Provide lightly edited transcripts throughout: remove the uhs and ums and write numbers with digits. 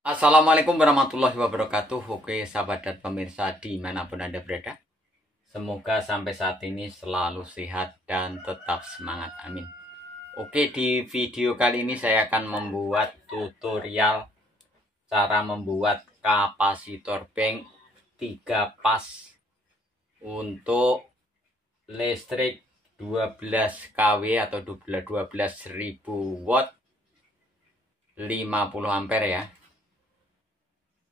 Assalamualaikum warahmatullahi wabarakatuh. Oke sahabat dan pemirsa dimanapun Anda berada, semoga sampai saat ini selalu sehat dan tetap semangat, amin. Oke, di video kali ini saya akan membuat tutorial cara membuat kapasitor bank 3 pas untuk listrik 12 kW atau 12.000 watt 50 ampere ya.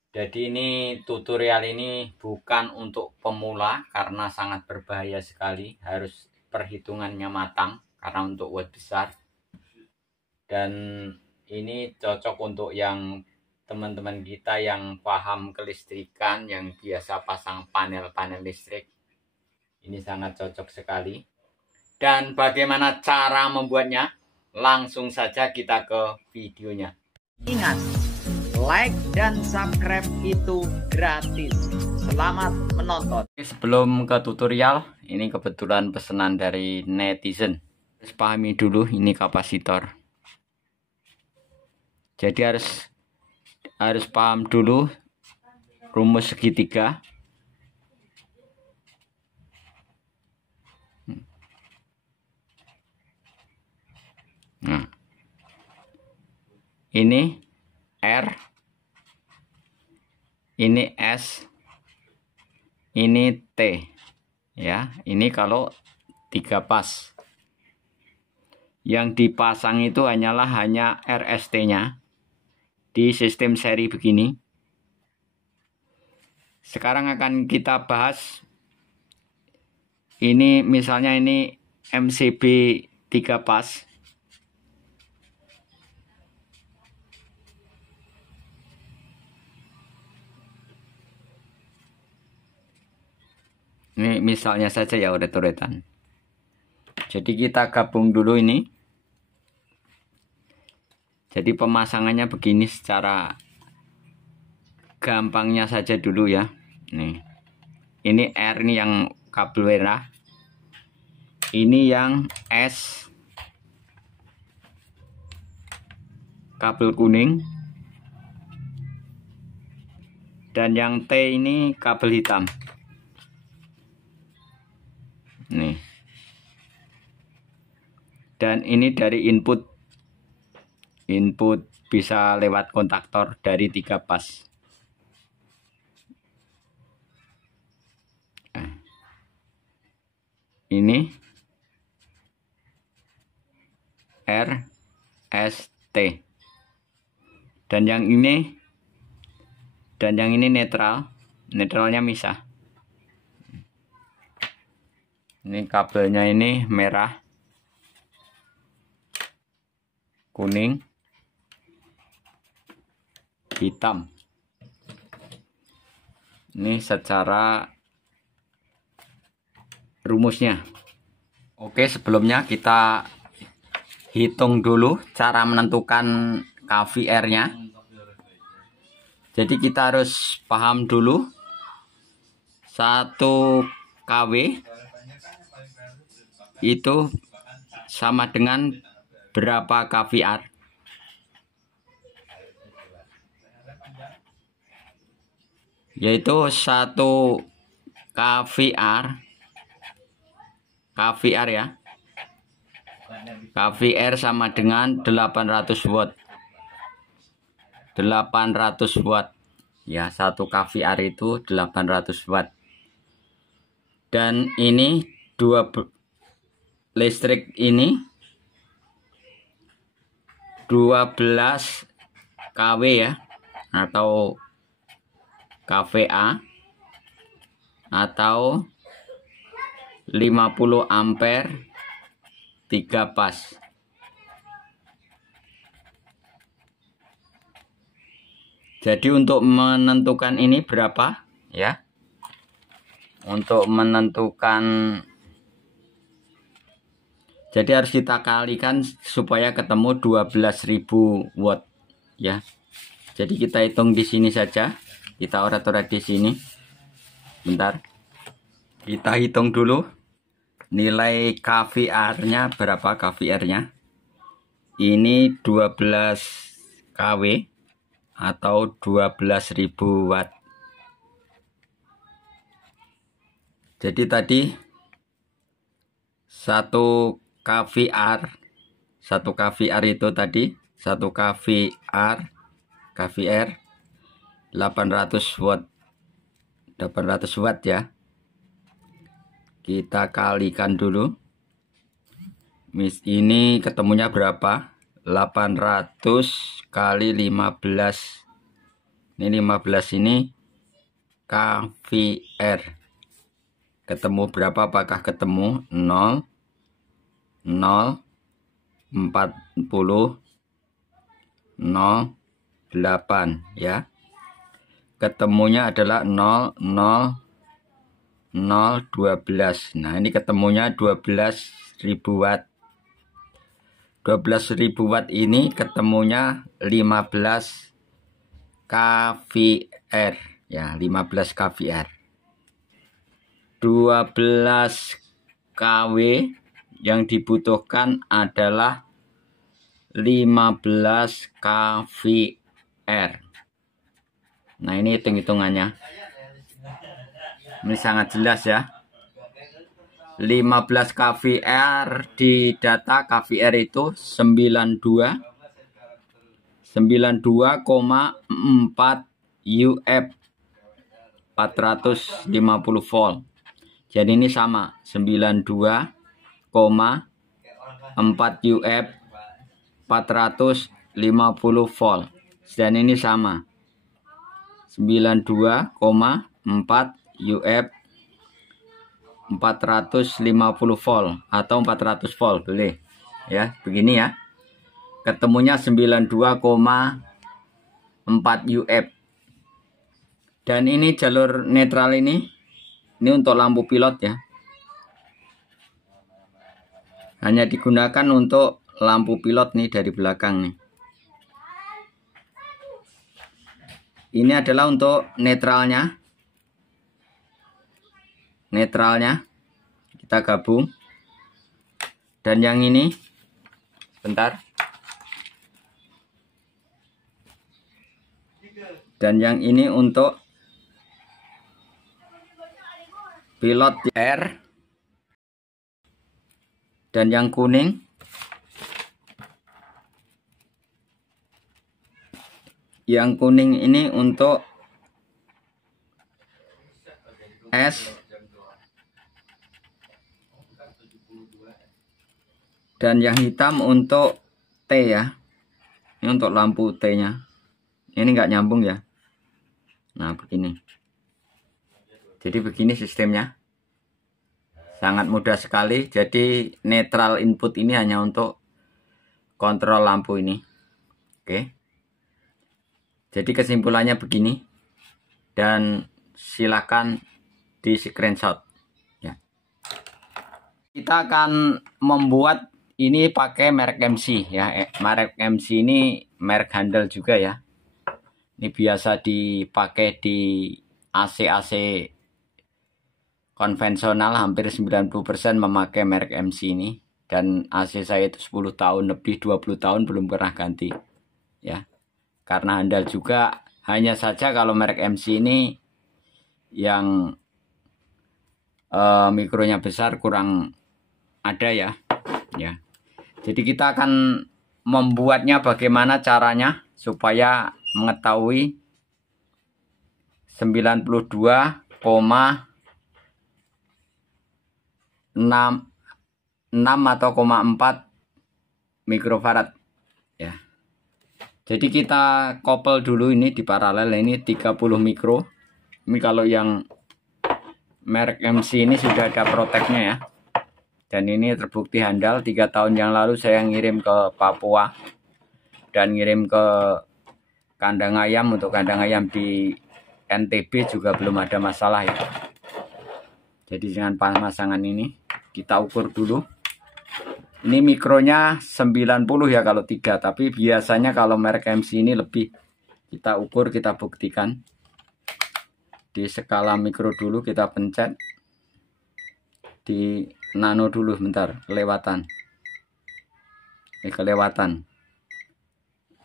Jadi ini tutorial ini bukan untuk pemula karena sangat berbahaya sekali, harus perhitungannya matang karena untuk watt besar. Dan ini cocok untuk yang teman-teman kita yang paham kelistrikan, yang biasa pasang panel-panel listrik. Ini sangat cocok sekali. Dan bagaimana cara membuatnya? Langsung saja kita ke videonya. Ingat, like dan subscribe itu gratis. Selamat menonton. Sebelum ke tutorial, ini kebetulan pesanan dari netizen. Harus pahami dulu ini kapasitor. Jadi harus paham dulu rumus segitiga. Nah, ini R, ini S, ini T ya. Ini kalau 3 pas. Yang dipasang itu hanya RST-nya di sistem seri begini. Sekarang akan kita bahas ini, misalnya ini MCB 3 pas. Ini misalnya saja ya, uret-uretan. Jadi kita gabung dulu ini. Jadi pemasangannya begini secara gampangnya saja dulu ya. Nih. Ini R, ini yang kabel merah. Ini yang S kabel kuning. Dan yang T ini kabel hitam. Nih. Dan ini dari input bisa lewat kontaktor dari 3 pas. Ini R S T. Dan yang ini netral. Netralnya misah. Ini kabelnya ini merah, kuning, hitam. Ini secara rumusnya. Oke, sebelumnya kita hitung dulu cara menentukan KVR-nya. Jadi kita harus paham dulu 1 kW itu sama dengan berapa KVR. Yaitu 1 KVR ya. KVR sama dengan 800 watt. 800 watt. Ya, 1 KVR itu 800 watt. Dan ini listrik ini 12 kW ya, atau kVA, atau 50 ampere 3 pas. Jadi untuk menentukan ini berapa ya? Untuk menentukan, jadi harus kita kalikan supaya ketemu 12.000 watt ya. Jadi kita hitung di sini saja. Kita oret-oret di sini. Bentar. Kita hitung dulu nilai KVR-nya berapa KVR-nya. Ini 12 kW atau 12.000 watt. Jadi tadi satu kVAR itu tadi satu kVAR 800 watt ya. Kita kalikan dulu. Ini ketemunya berapa? 800 kali 15. Ini 15 ini kVAR. Ketemu berapa? Apakah ketemu 0 0 40 0 8 ya. Ketemunya adalah 0 0 0 12. Nah, ini ketemunya 12.000 watt. 12.000 watt ini ketemunya 15 kVAR ya, 15 kVAR. 12 kW yang dibutuhkan adalah 15 kVAR. Nah, ini hitung-hitungannya. Ini sangat jelas ya. 15 kVAR di data kVAR itu 92,4 UF 450 volt. Jadi ini sama 92,4 UF 450 volt. Dan ini sama 92,4 UF 450 volt atau 400 volt boleh ya, begini ya. Ketemunya 92,4 UF. Dan ini jalur netral ini untuk lampu pilot ya. Hanya digunakan untuk lampu pilot nih dari belakang nih. Ini adalah untuk netralnya. Kita gabung. Dan yang ini sebentar. Dan yang ini untuk pilot R. Dan yang kuning ini untuk S. Dan yang hitam untuk T ya. Ini untuk lampu T-nya. Ini nggak nyambung ya. Nah, begini. Jadi begini sistemnya. Sangat mudah sekali. Jadi netral input ini hanya untuk kontrol lampu ini. Oke. Jadi kesimpulannya begini. Dan silakan di screenshot ya. Kita akan membuat ini pakai merek MC ya. Merek MC ini merek handal juga ya. Ini biasa dipakai di AC konvensional, hampir 90% memakai merek MC ini. Dan AC saya itu 10 tahun lebih, 20 tahun belum pernah ganti ya. Karena handal juga. Hanya saja kalau merek MC ini yang mikronya besar kurang ada ya. Jadi kita akan membuatnya bagaimana caranya supaya mengetahui 92,6 atau 4 mikrofarad ya. Jadi kita couple dulu ini di paralel, ini 30 mikro. Ini kalau yang merek MC ini sudah ada proteknya ya. Dan ini terbukti handal. 3 tahun yang lalu saya ngirim ke Papua dan ngirim ke kandang ayam. Untuk kandang ayam di NTB juga belum ada masalah ya. Jadi dengan pemasangan ini kita ukur dulu. Ini mikronya 90 ya kalau 3, tapi biasanya kalau merek MC ini lebih. Kita ukur, kita buktikan. Di skala mikro dulu kita pencet. Di nano dulu bentar, kelewatan. Ini kelewatan.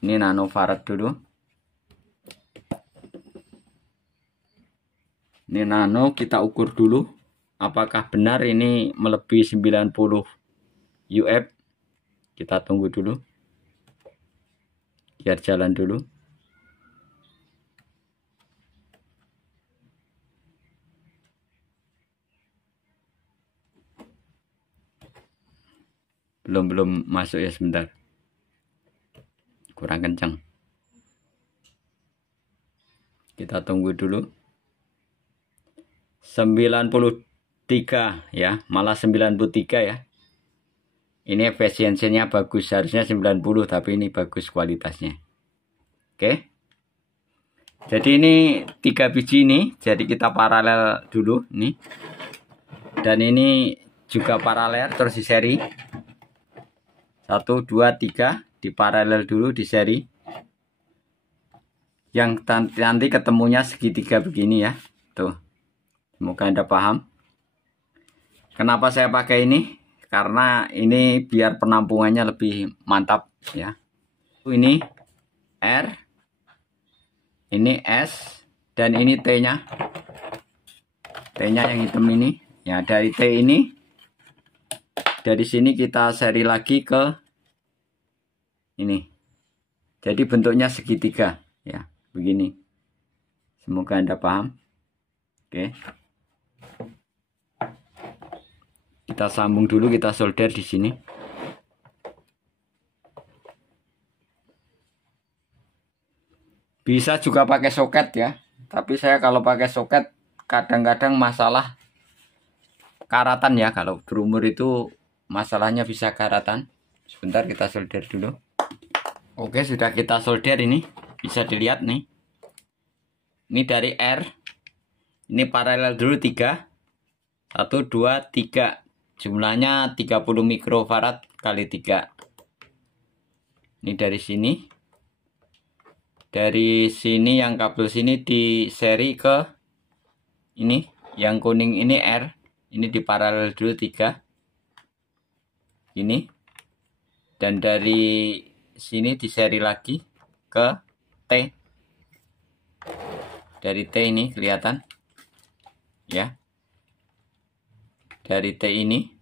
Ini nanofarad dulu. Ini nano, kita ukur dulu apakah benar ini melebihi 90 UF. Kita tunggu dulu, biar jalan dulu. Belum masuk ya, sebentar, kurang kencang. Kita tunggu dulu. 93 ya, malah 93 ya. Ini efisiensinya bagus, harusnya 90, tapi ini bagus kualitasnya. Oke. Jadi ini 3 biji ini, jadi kita paralel dulu nih. Dan ini juga paralel terus di seri. 1 2 3 di paralel dulu di seri. Yang nanti ketemunya segitiga begini ya. Tuh. Semoga Anda paham. Kenapa saya pakai ini? Karena ini biar penampungannya lebih mantap ya. Ini R, ini S, dan ini T-nya. T-nya yang hitam ini. Ya, dari T ini, dari sini kita seri lagi ke ini. Jadi bentuknya segitiga ya, begini. Semoga Anda paham. Oke. Kita sambung dulu, kita solder di sini. Bisa juga pakai soket ya. Tapi saya kalau pakai soket kadang-kadang masalah karatan ya. Kalau berumur itu masalahnya bisa karatan. Sebentar kita solder dulu. Oke, sudah kita solder ini. Bisa dilihat nih. Ini dari R. Ini paralel dulu 3. 1 2 3. Jumlahnya 30 mikrofarad kali 3. Ini dari sini. Dari sini yang kabel sini di seri ke ini. Yang kuning ini R. Ini di paralel dulu 3. Ini. Dan dari sini di seri lagi ke T. Dari T ini kelihatan. Ya. Dari T ini.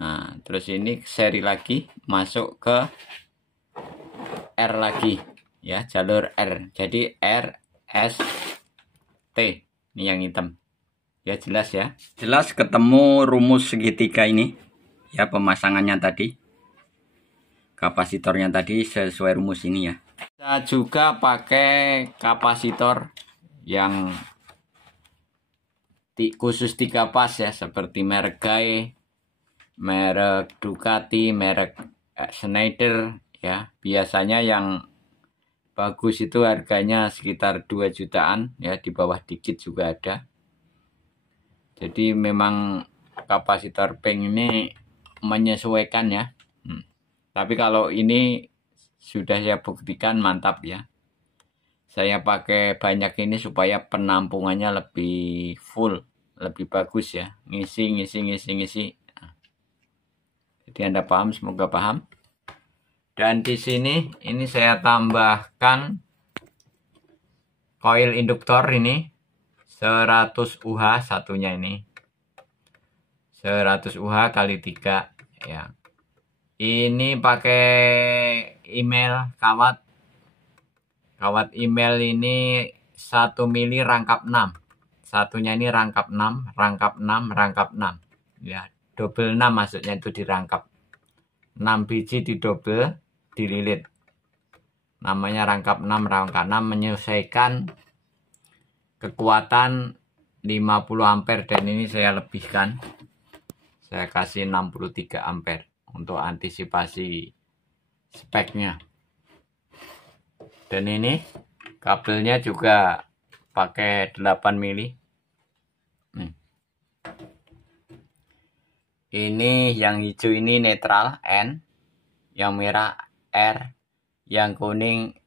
Nah, terus ini seri lagi masuk ke R lagi ya, jalur R. Jadi R S T. Ini yang hitam. Ya jelas ya. Jelas ketemu rumus segitiga ini. Ya, pemasangannya tadi. Kapasitornya tadi sesuai rumus ini ya. Kita juga pakai kapasitor yang khusus 3 pas ya, seperti merek Gae, merek Ducati, merek Schneider ya. Biasanya yang bagus itu harganya sekitar 2 jutaan ya, di bawah dikit juga ada. Jadi memang kapasitor peng ini menyesuaikan ya. Tapi kalau ini sudah saya buktikan mantap ya. Saya pakai banyak ini supaya penampungannya lebih full, lebih bagus ya. Ngisi. Nah, jadi Anda paham, semoga paham. Dan di sini ini saya tambahkan koil induktor ini 100 UH satunya ini. 100 UH kali 3 ya. Ini pakai email kawat. Kawat email ini 1 mili rangkap 6. Satunya ini rangkap 6, rangkap 6, rangkap 6. Ya, double 6 maksudnya itu dirangkap. 6 biji di double, dililit. Namanya rangkap 6, rangkap 6 menyesuaikan kekuatan 50 ampere dan ini saya lebihkan. Saya kasih 63 ampere untuk antisipasi speknya. Dan ini kabelnya juga pakai 8 mili. Ini yang hijau ini netral N, yang merah R, yang kuning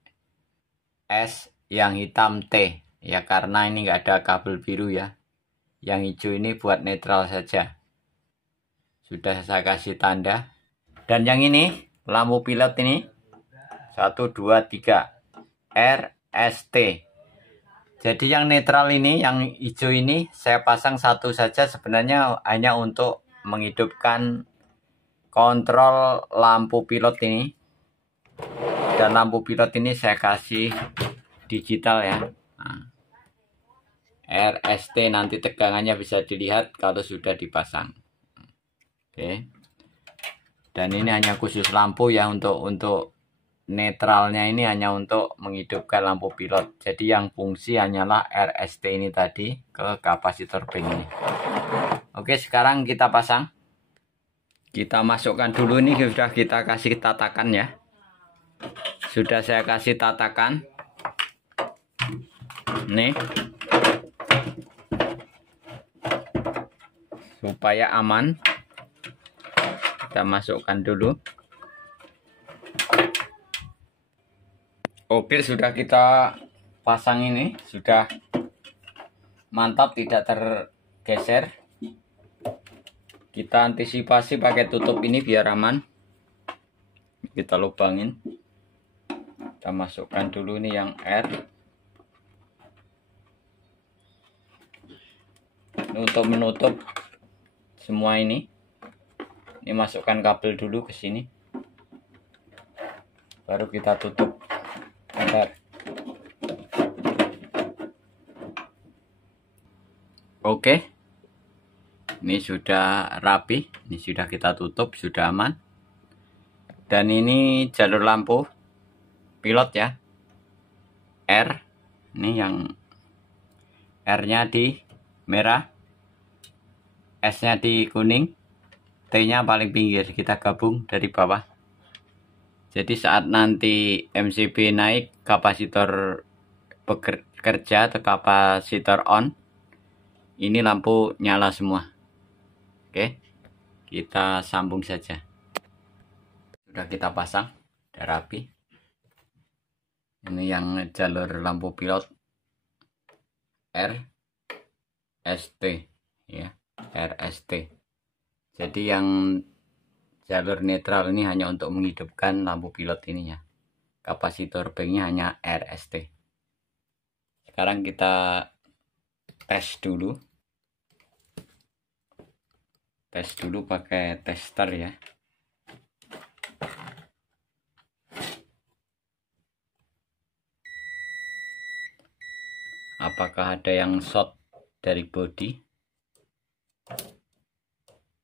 S, yang hitam T. Ya karena ini nggak ada kabel biru ya. Yang hijau ini buat netral saja. Sudah saya kasih tanda. Dan yang ini lampu pilot ini 1 2 3 RST. Jadi yang netral ini, yang hijau ini saya pasang satu saja, sebenarnya hanya untuk menghidupkan kontrol lampu pilot ini. Dan lampu pilot ini saya kasih digital ya. Nah, RST, nanti tegangannya bisa dilihat kalau sudah dipasang. Oke. Dan ini hanya khusus lampu ya, untuk netralnya ini hanya untuk menghidupkan lampu pilot. Jadi yang fungsi hanyalah RST ini tadi ke kapasitor bank ini. Oke, sekarang kita pasang. Kita masukkan dulu, ini sudah kita kasih tatakan ya. Sudah saya kasih tatakan. Nih. Supaya aman. Kita masukkan dulu. Oke, sudah kita pasang ini, sudah mantap, tidak tergeser. Kita antisipasi pakai tutup ini biar aman. Kita lubangin. Kita masukkan dulu ini yang R. Ini untuk menutup semua ini. Ini masukkan kabel dulu ke sini. Baru kita tutup. Bentar. Oke. Ini sudah rapi. Ini sudah kita tutup, sudah aman. Dan ini jalur lampu pilot ya. R. Ini yang R-nya di merah. S-nya di kuning. T-nya paling pinggir, kita gabung dari bawah. Jadi saat nanti MCB naik, kapasitor bekerja atau kapasitor on, ini lampu nyala semua. Oke, kita sambung saja. Sudah kita pasang, sudah rapi. Ini yang jalur lampu pilot RST ya, RST. Jadi yang jalur netral ini hanya untuk menghidupkan lampu pilot ini ya. Kapasitor banknya hanya RST. Sekarang kita tes dulu. Tes dulu pakai tester ya. Apakah ada yang short dari bodi?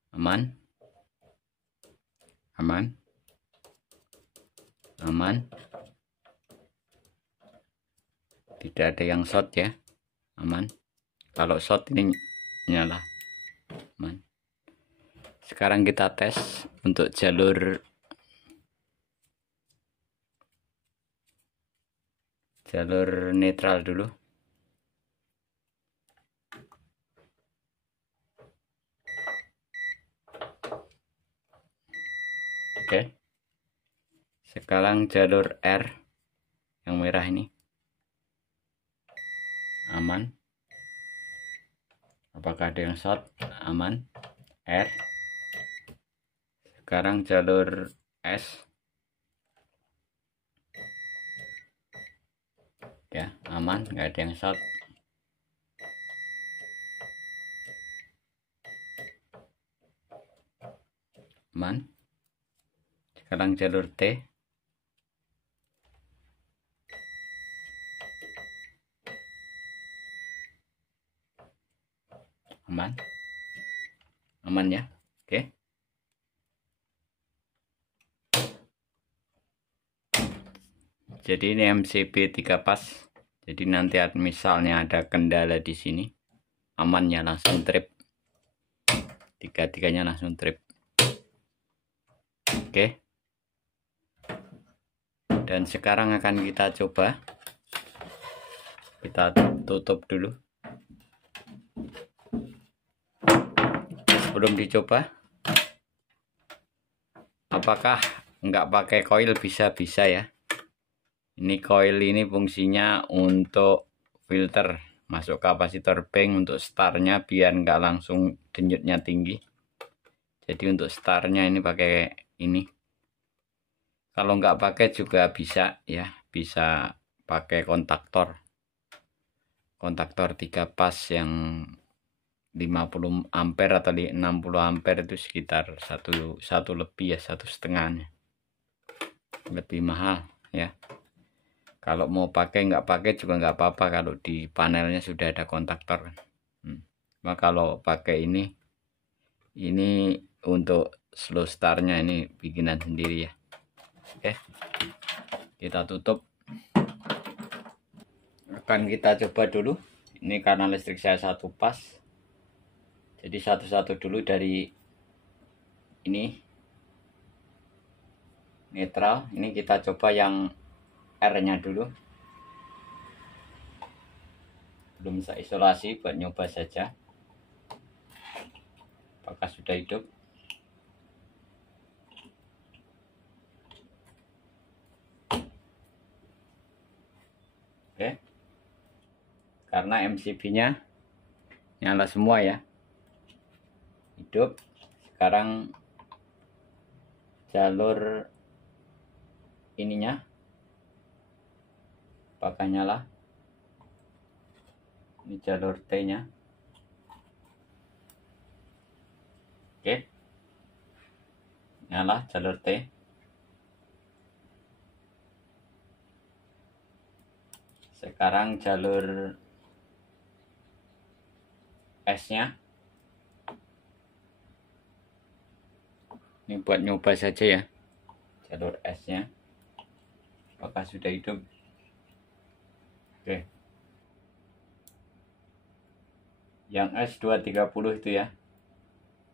Aman. Aman. Aman. Tidak ada yang short ya. Aman. Kalau short ini nyala. Aman. Sekarang kita tes untuk jalur netral dulu. Oke. Sekarang jalur R yang merah ini. Aman. Apakah ada yang short? Aman. R. Sekarang jalur S. Ya, aman, nggak ada yang short. Aman. Sekarang jalur T. Aman. Aman ya. Oke. Jadi ini MCB 3 pas. Jadi nanti misalnya ada kendala di sini, amannya langsung trip. Tiga-tiganya langsung trip. Oke. Dan sekarang akan kita coba. Kita tutup dulu. Sebelum dicoba, apakah nggak pakai coil? Bisa ya. Ini coil ini fungsinya untuk filter masuk kapasitor bank, untuk startnya biar nggak langsung denyutnya tinggi. Jadi untuk startnya ini pakai ini. Kalau nggak pakai juga bisa ya, bisa pakai kontaktor. kontaktor 3 pas yang 50 ampere atau 60 ampere itu sekitar satu lebih ya, 1,5 lebih mahal ya. Kalau mau pakai nggak pakai juga nggak apa-apa kalau di panelnya sudah ada kontaktor. Nah, kalau pakai ini untuk slow startnya ini bikinan sendiri ya. Oke, kita tutup. Akan kita coba dulu. Ini karena listrik saya 1 pas, jadi satu-satu dulu dari ini netral. Ini kita coba yang R nya dulu, belum saya isolasi buat nyoba saja apakah sudah hidup. Oke, karena MCB nya nyala semua ya, hidup. Sekarang jalur ininya apakah nyala? Ini jalur T nya. Oke, nyala jalur T. Sekarang jalur S nya. Ini buat nyoba saja ya, jalur S nya apakah sudah hidup. Oke, yang S230 itu ya.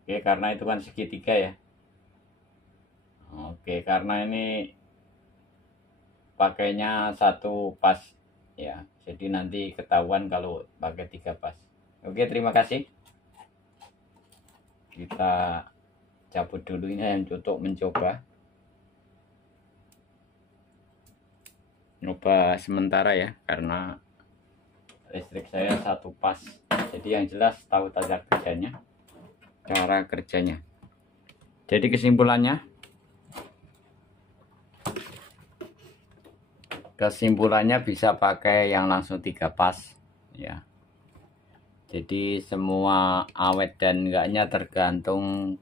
Oke, karena itu kan segitiga ya. Oke, karena ini pakainya 1 pas ya, jadi nanti ketahuan kalau pakai 3 pas. Oke, terima kasih. Kita cabut dulu ini yang untuk mencoba sementara ya, karena listrik saya 1 pas, jadi yang jelas tahu cara kerjanya. Jadi kesimpulannya bisa pakai yang langsung 3 pas ya. Jadi semua awet dan enggaknya tergantung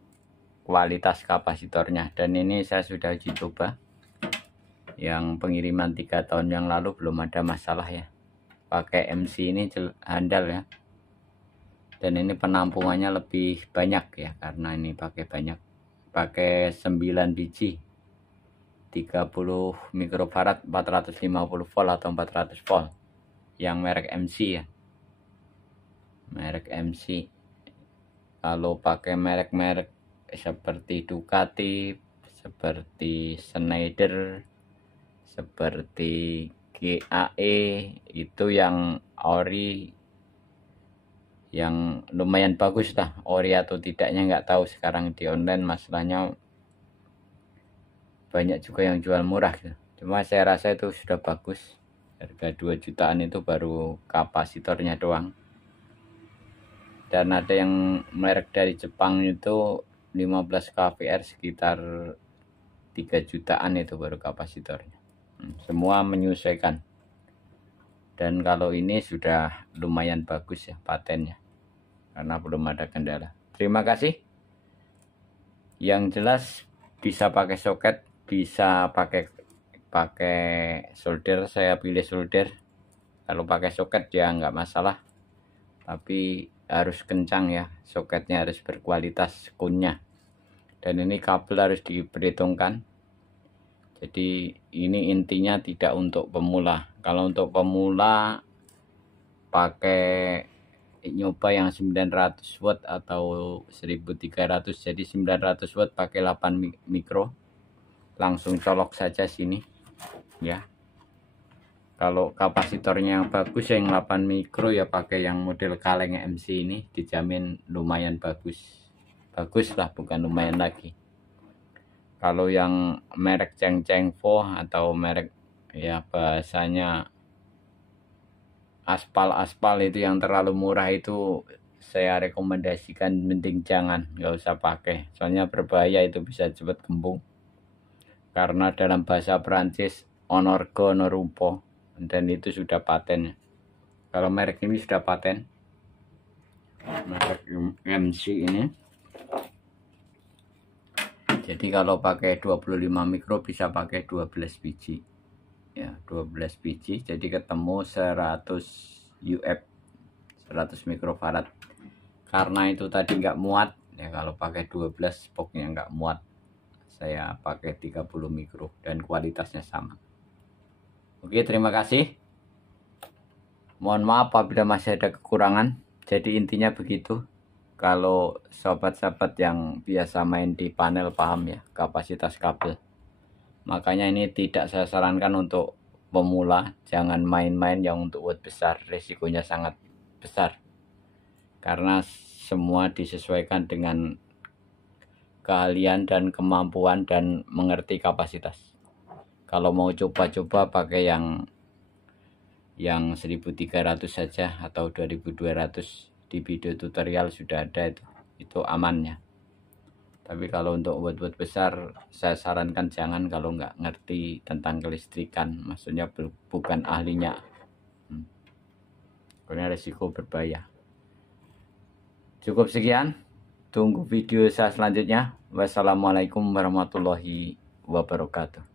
kualitas kapasitornya. Dan ini saya sudah uji coba, yang pengiriman 3 tahun yang lalu belum ada masalah ya. Pakai MC ini handal ya. Dan ini penampungannya lebih banyak ya, karena ini pakai 9 biji 30 mikrofarad 450 volt atau 400 volt yang merek MC ya, merek MC. Kalau pakai merek-merek seperti Ducati, seperti Schneider, seperti GAE, itu yang ori yang lumayan bagus lah. Ori atau tidaknya nggak tahu, sekarang di online masalahnya banyak juga yang jual murah gitu. Cuma saya rasa itu sudah bagus. Harga 2 jutaan itu baru kapasitornya doang. Dan ada yang merek dari Jepang itu 15 kVR sekitar 3 jutaan itu baru kapasitornya. Semua menyesuaikan. Dan kalau ini sudah lumayan bagus ya patennya, karena belum ada kendala. Terima kasih. Yang jelas bisa pakai soket, bisa pakai solder. Saya pilih solder. Kalau pakai soket ya nggak masalah, tapi harus kencang ya, soketnya harus berkualitas kunnya. Dan ini kabel harus diperhitungkan. Jadi ini intinya tidak untuk pemula. Kalau untuk pemula pakai nyoba yang 900 watt atau 1300, jadi 900 watt pakai 8 mikro, langsung colok saja sini ya. Kalau kapasitornya yang bagus yang 8 mikro ya pakai yang model kaleng MC ini, dijamin lumayan bagus lah, bukan lumayan lagi. Kalau yang merek Cheng-Cheng-Fo atau merek ya bahasanya aspal itu yang terlalu murah, itu saya rekomendasikan mending jangan, nggak usah pakai, soalnya berbahaya, itu bisa cepat gembung. Karena dalam bahasa Perancis onorgo norumpo, dan itu sudah paten. Kalau merek ini sudah paten, merek MC ini. Jadi kalau pakai 25 mikro bisa pakai 12 biji ya, 12 biji, jadi ketemu 100 UF, 100 mikrofarad. Karena itu tadi nggak muat ya, kalau pakai 12 pokoknya nggak muat, saya pakai 30 mikro dan kualitasnya sama. Oke, terima kasih. Mohon maaf apabila masih ada kekurangan. Jadi intinya begitu. Kalau sobat-sobat yang biasa main di panel paham ya kapasitas kabel. Makanya ini tidak saya sarankan untuk pemula. Jangan main-main yang untuk watt besar, risikonya sangat besar. Karena semua disesuaikan dengan keahlian dan kemampuan dan mengerti kapasitas. Kalau mau coba-coba pakai yang 1300 saja atau 2200, di video tutorial sudah ada itu amannya. Tapi kalau untuk watt-watt besar saya sarankan jangan kalau nggak ngerti tentang kelistrikan, maksudnya bukan ahlinya, karena risiko berbahaya. Cukup sekian, tunggu video saya selanjutnya. Wassalamualaikum warahmatullahi wabarakatuh.